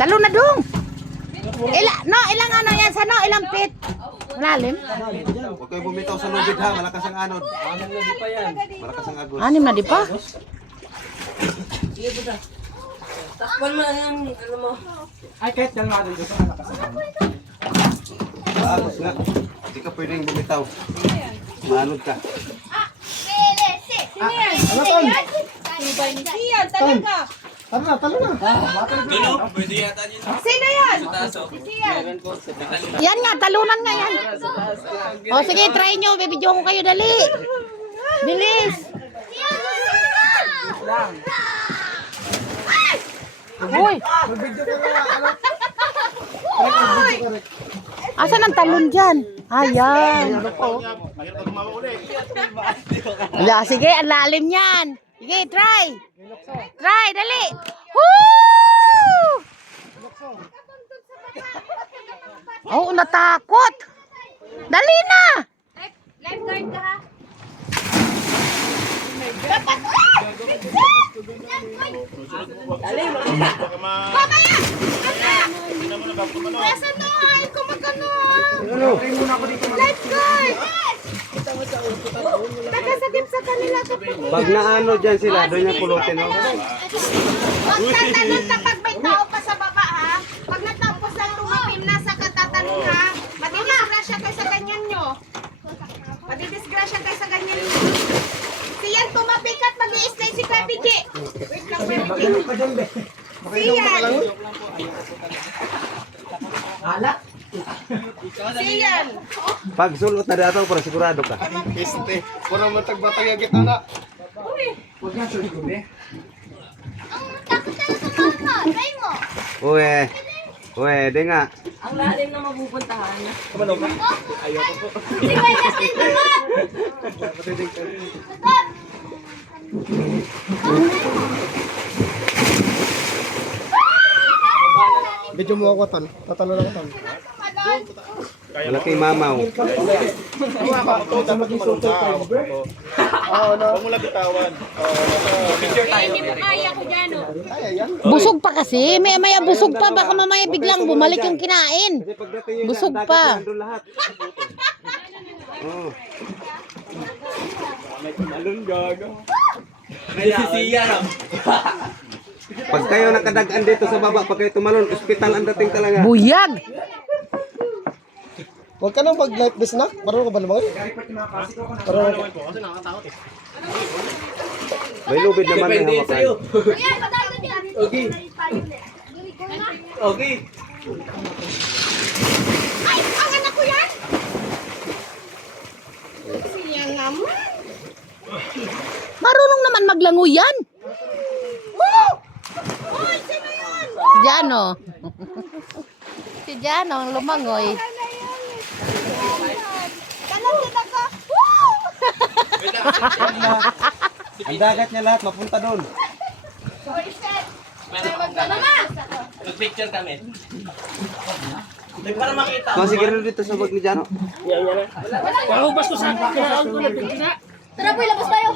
Talo na dong. Ilang ano yan sa ilang pit. Malalim. Huwag kayo bumitaw sa lubid ha, malakas ang anod. Malakas ang agos. Anim na di pa? Takpan mo lang yung ano mo. Ay, kahit lang natin dito sa nakasalan. Agos nga. Hindi ka pwedeng bumitaw. Maanod ka. Ano ton? Siyan, talaga. Talo na. Sino yan? Yan nga, talunan nga yan. O sige, try nyo. Bibidyo ko kayo, dali. Bilis. Uy. Asan ang talon dyan? Ayan. Wala, sige, ang lalim yan. Sige, try. Try, dali. Woo! Oh, natakot. Dali na. Lifeguard ka ha? Nasaan na? Ay, kumagano. Lifeguard. Tagasagip sa kanila. Pag naano dyan sila, doon yung pulutin. No? Huwag tatanong kapag may tao pa sa baba, ha? Pag natapos na tumapim, nasa katatanong, ha? Madidisgrasya kayo sa ganyan nyo. Madidisgrasya kayo sa ganyan nyo. Siyan, tumapikat, mag-i-stay si Kuya Pidji. Wait lang, Kuya Pidji. Siyan. Siyan. Pag sulot na dato, para sigurado ka. Este, puro matagbatag yung kita na. Huwag nga sulit ko eh. Uwe. Uwe, di nga. Ang lalim na mapupuntahan. Medyo mo ako ton. Tatalo lang ton. Malaking mamaw. Hindi mo kaya ko dyan, oh. Busog pa kasi. May busog pa. Baka mamaya biglang bumalik yung kinain. Kasi pagdating yung Busog dagat, pa. nandun lahat. Oh. Pag kayo nakadagan dito sa baba, pag kayo tumalon, ospital ang dating talaga. Buyag. Huwag ka nang mag-life vest na. Marunong ka ba naman? Marunong ka. May lubid naman na hawakan. Okay. Okay. Ay, ang anak ko yan. Siya naman. Marunong naman maglangoy yan. Uy, sino yun? Si Jano. Si Jano ang lumangoy. Kalang ako. Ang dagat niya lahat, mapunta doon. Mag-picture kami. Para makita. Kasi gano'n dito sa bag ni Jano. Tara po, ilabas tayo.